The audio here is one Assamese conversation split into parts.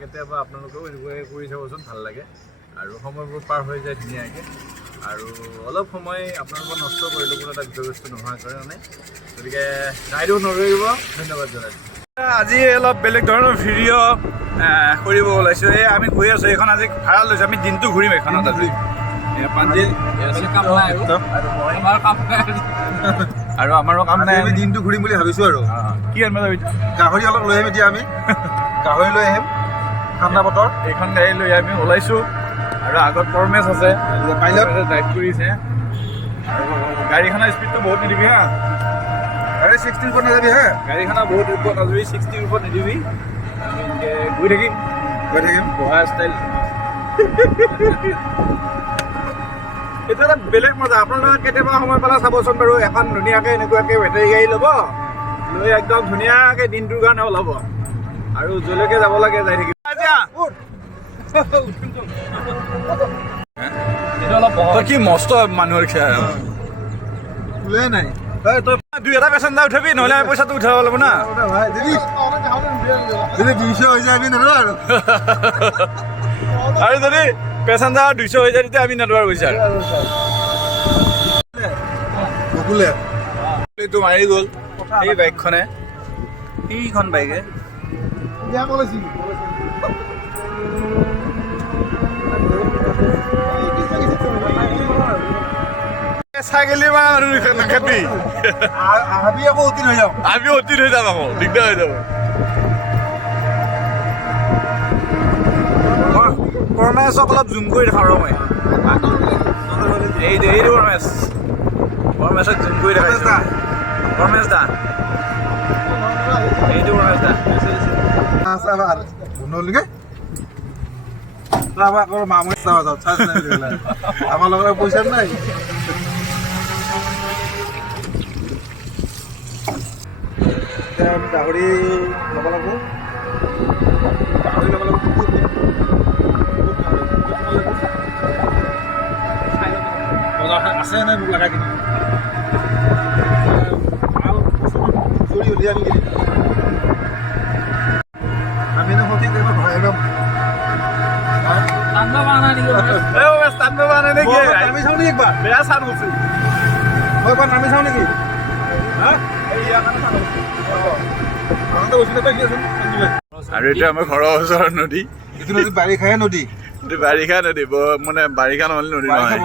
কেতিয়াবা আপোনালোকেও এনেকুৱাকৈ কৰি চাবচোন, ভাল লাগে আৰু সময়বোৰ পাৰ হৈ যায় ধুনীয়াকৈ। আৰু অলপ সময় আপোনালোকৰ নষ্ট কৰিলেও কোনো এটা বিষয়বস্তু নোহোৱাৰ কাৰণে, গতিকে ৰাইডো নৰৰিব। ধন্যবাদ জনাইছোঁ। আজি অলপ বেলেগ ধৰণৰ ভিডিঅ' কৰিব ওলাইছোঁ। এই আমি গৈ আছোঁ, এইখন আজি ভাড়া লৈছোঁ, আমি দিনটো ঘূৰিম এইখনত। আজি আৰু আমাৰো কাম নাই, আমি দিনটো ঘূৰিম বুলি ভাবিছোঁ। আৰু কি আনিব যাবি? গাহৰি অলপ লৈ আহিম। এতিয়া আমি গাহৰি লৈ আহিম, ঠাণ্ডা বতৰ। এইখন গাড়ী লৈ আমি ওলাইছোঁ আৰু আগত পৰমেশ আছে, পাইলট ড্ৰাইভ কৰিছে। আৰু গাড়ীখনৰ স্পীডটো বহুত নিদিবি হা, গাড়ী 60 ওপৰত নাযাবি হা, গাড়ীখনৰ বহুত ওপৰত নাযাবি, 60 ওপৰত নিদিবি। আমি গৈ থাকিম বহা ষ্টাইল। এইটো এটা বেলেগ মজা। আপোনালোকে কেতিয়াবা সময় পালে চাবচোন বাৰু, এখন ধুনীয়াকৈ এনেকুৱাকৈ বেটাৰী গাড়ী ল'ব, লৈ একদম ধুনীয়াকৈ দিনটোৰ কাৰণে ওলাব আৰু যলৈকে যাব লাগে যাই থাকিব। তই কি মস্ত মানুহৰ খেয়া নাই, তই 2-এটা পেচেঞ্জাৰ উঠাবি, নহ'লে আমি পইচাটো উঠাব লাগিব না। আৰু যদি পেচেঞ্জাৰ 200 হৈ যায় তেতিয়া আমি নেদোৱাৰ পইচা এইটো মাৰি গ'ল। এই বাইকখনে, এইখন বাইকে চাইকেলি নাখাবি, আমি আকৌ অতীত হৈ যাম, আকৌ দিগদাৰ হৈ যাব। পৰমেশক অলপ জুম কৰি দেখাওঁ ৰ মই। এইটো পৰমেশক জুম কৰি দেখাইছোঁ। পৰমেশ দা, এইটো পৰমেশ দা। আমাৰ লগত পইচা নাই। গাহৰি ল'ব লাগিব, আছে নাই মোক লগা কিনি আমি সঠিক নামি চাওঁ নেকি? একবাৰ বেয়া চান গৈছে, মই এবাৰ নামি চাওঁ নেকি? আৰু এইটো আমাৰ ঘৰৰ ওচৰৰ নদী, এইটো নদী বাৰিষাহে নদী, বাৰিষা নদী, মানে বাৰিষা নহ'লে নদী নহয়।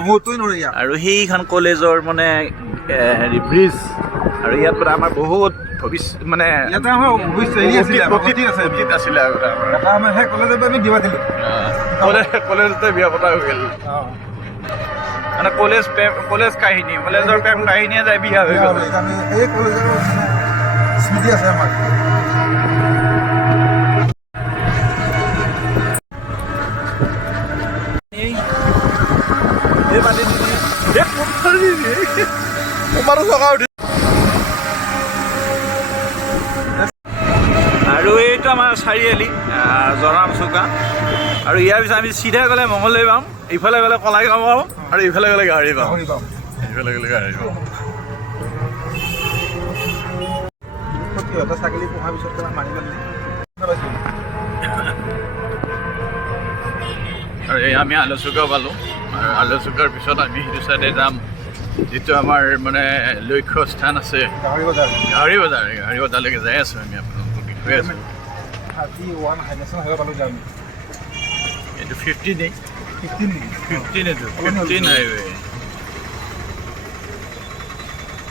আৰু সেইখন কলেজৰ মানে হেৰি ব্ৰিজ, আৰু ইয়াত মানে আমাৰ বহুত ভৱিষ্যত মানে আছিলে কলেজতে বিয়া পতা হৈ গ'ল। মানে কলেজ কাহিনী, কলেজৰ প্ৰেম কাহিনীয়ে যাই বিয়া হৈ গ'ল। এই কলেজৰ স্মৃতি আছে আমাৰ। আৰু এইটো আমাৰ চাৰিআলি জৰাম চৌকা, আৰু ইয়াৰ পিছত আমি চিধা গ'লে মঙলদৈ পাম, ইফালে গ'লে কলাইগাঁও পাম, আৰু ইফালে গ'লে গাহৰি পাম, ইফালে গ'লে গাহৰি পাম। ছাগলী পোহাৰ পিছত আৰু এই আমি আলুচুকা পালোঁ, আৰু আলুচুকাৰ পিছত আমি সেইটো চাইডে যাম যিটো আমাৰ মানে লক্ষ্য স্থান আছে, গাহৰি বজাৰলৈকে যাই আছোঁ আমি। আপোনালোকক দেখুৱাই আছোঁ। এইটো 15 এইটো 15 হাইৱে।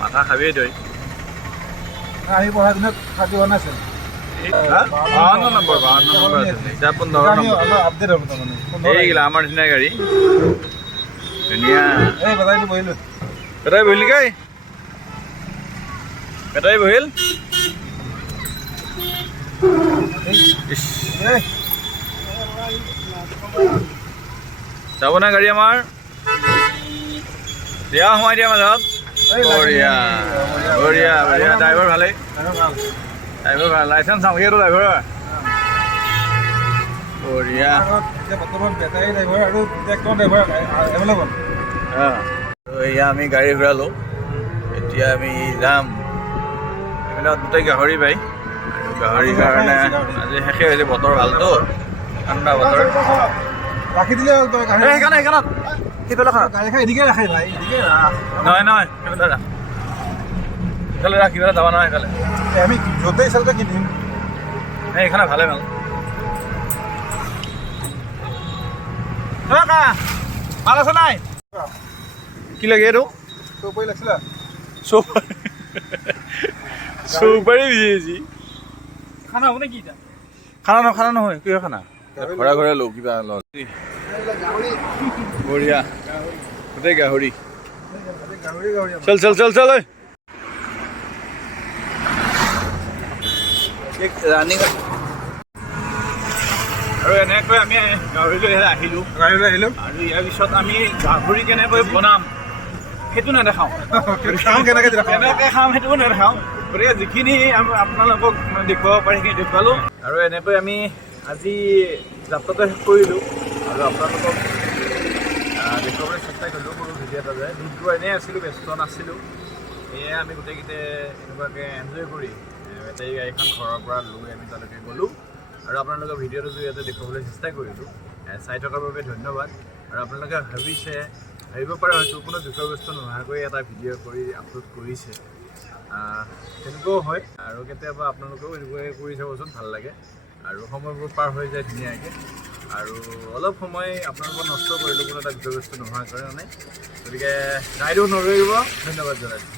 মাথা খাবিয়ে তই। আমি পঢ়া দিনত 31 আছিল, 52 নম্বৰ আছিল, এতিয়া 15 নম্বৰ আপডেট হ'ল। তাৰমানে এইগিলা আমাৰ নিচিনা গাড়ী ধুনীয়া। বেটাৰী বহিল নেকি? বেটাৰী বহিল। যাব না গাড়ী আমাৰ, দিয়া সোমাই দিয়া মাজত। বঢ়িয়া বঢ়িয়া বঢ়িয়া, ড্ৰাইভাৰ ভালেই, ড্ৰাইভাৰ ভাল, লাইচেন্স চাওঁ সেইটো ড্ৰাইভাৰ বঢ়িয়া। এয়া আমি গাড়ী ঘূৰালোঁ, এতিয়া আমি যাম এইবিলাক গোটেই গাহৰি পাই। গাহৰিৰ কাৰণে আজি শেষে হৈছে, বতৰ ভালতো ঠাণ্ডা বতৰ ৰাখি দিলে সেইকাৰণে সেইফালে খা গাড়ী খাই এদিকে ৰাখে ভাই এদিকে ৰাখ নহয় সেইফালে ৰাখ সেইফালে ৰাখ কিবা যাব নহয় সেইফালে আমি য'তেই চালতে কিনিম এইখানে ভালে ভাল ভাল আছে নাই কি লাগে এইটো চৌপাৰী লাগিছিলা চৌপাৰী বিজি খানা হ'ব নে কি খানা নহয় কিহৰ খানা ঘৰে ঘৰে লওঁ কিবা লওঁ বঢ়িয়া গোটেই গাহৰি চল ৰানিং আৰু এনেকৈ আমি গাহৰিলৈ আহিলোঁ আৰু ইয়াৰ পিছত আমি গাহৰি কেনেকৈ বনাম সেইটো নেদেখাওঁ কেনেকৈ খাম সেইটোও নেদেখাওঁ গতিকে যিখিনি আপোনালোকক দেখুৱাব পাৰি সেইখিনি দেখুৱালোঁ আৰু এনেকৈ আমি আজি যাত্ৰাটো শেষ কৰিলোঁ আৰু আপোনালোকক দেখুৱাবলৈ চেষ্টা কৰিলোঁ সৰু ভিডিঅ' এটা যায় দিনটো এনেই আছিলোঁ ব্যস্ত নাছিলোঁ সেয়ে আমি গোটেইকেইটাই এনেকুৱাকৈ এনজয় কৰি বেটাৰী গাড়ীখন ঘৰৰ পৰা লৈ আমি তালৈকে গ'লোঁ আৰু আপোনালোকৰ ভিডিঅ'টোৰ জৰিয়তে দেখুৱাবলৈ চেষ্টা কৰিলোঁ চাই থকাৰ বাবে ধন্যবাদ আৰু আপোনালোকে ভাবিব পাৰে হয়তো কোনো বিষয়বস্তু নোহোৱাকৈ এটা ভিডিঅ' কৰি আপলোড কৰিছে তেনেকুৱাও হয় আৰু কেতিয়াবা আপোনালোকেও এনেকুৱাকৈ কৰি চাবচোন ভাল লাগে আৰু সময়বোৰ পাৰ হৈ যায় ধুনীয়াকৈ আৰু অলপ সময় আপোনালোকৰ নষ্ট কৰিলোঁ কোনো এটা বিষয়বস্তু নোহোৱাৰ কাৰণে গতিকে ৰাইডো নৰৰিব ধন্যবাদ জনাইছোঁ